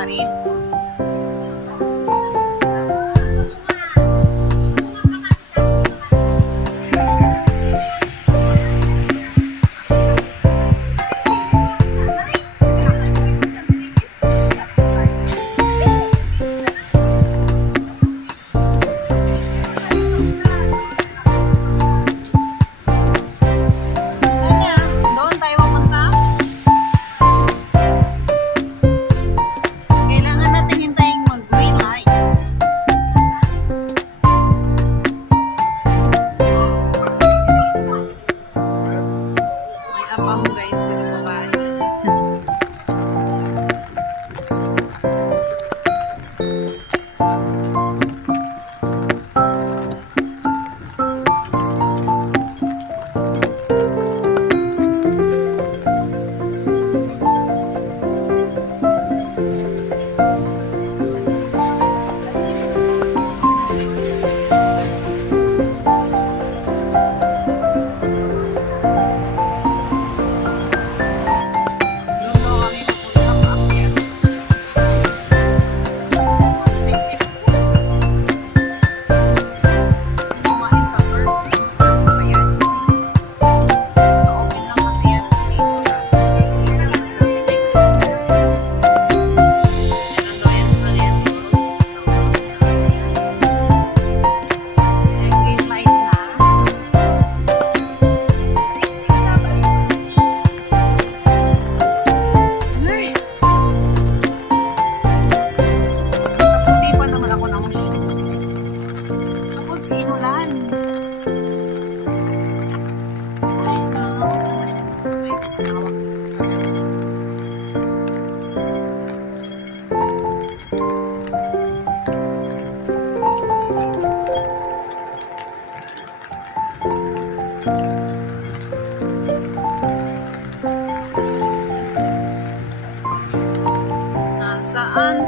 Money.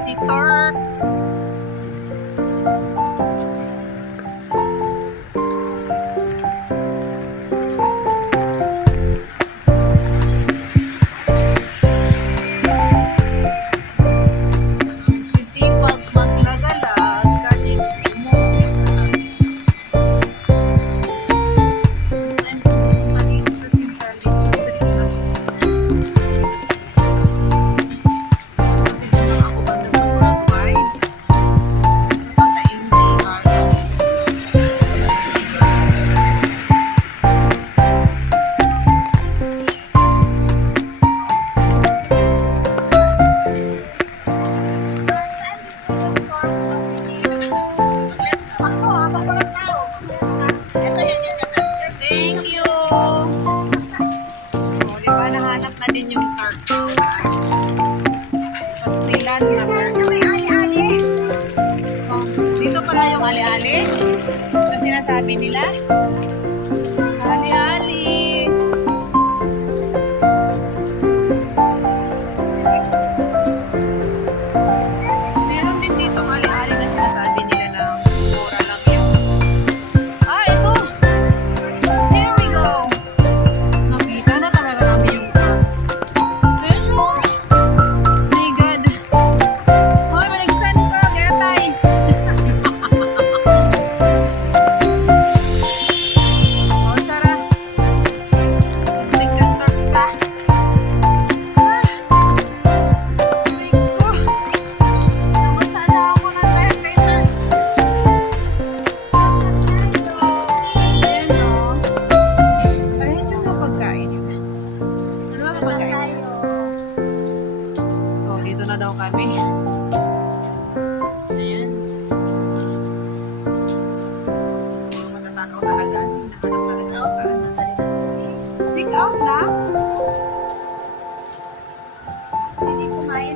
Si Turks? Bismillah.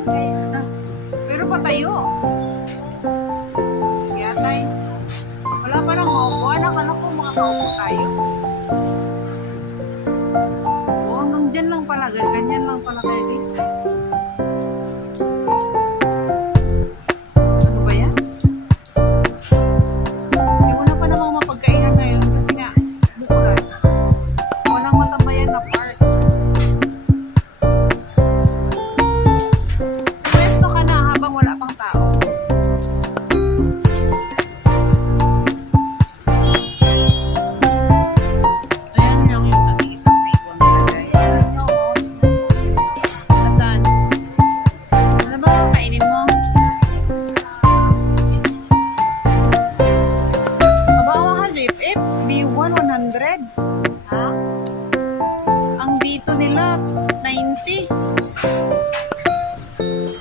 Bye. 90.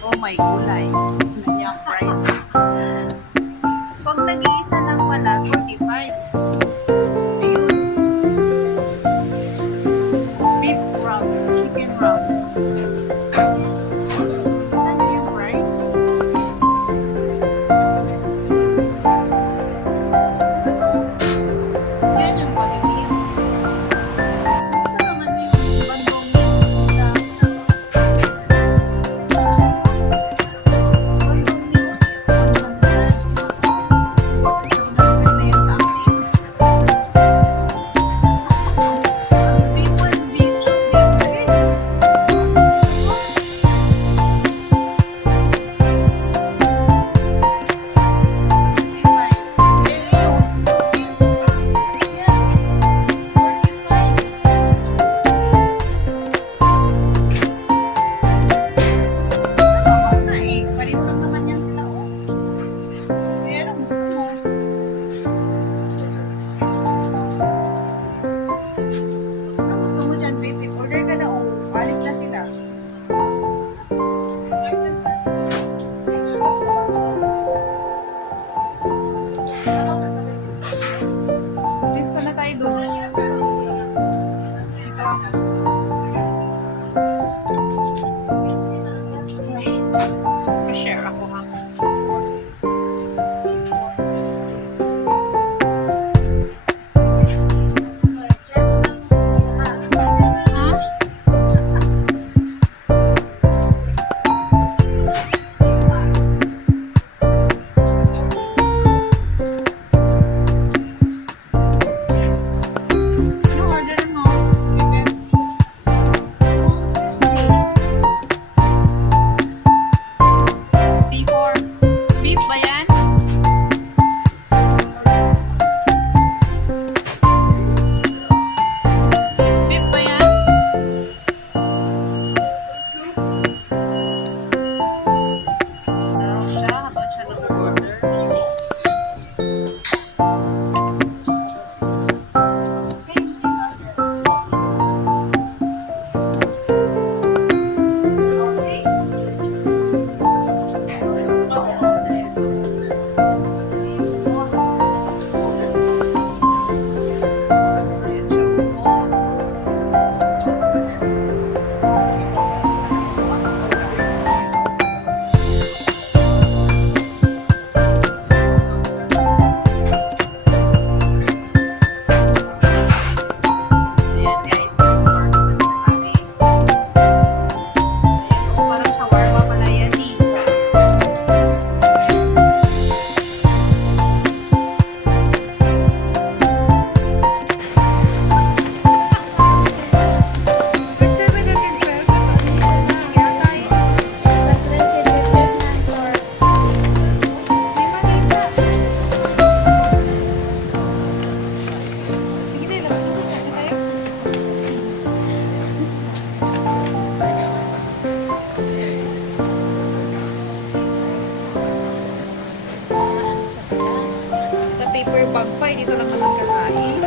Oh my gulay. Sa paper bag pa, dito naman ang kakain.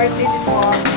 for this is all.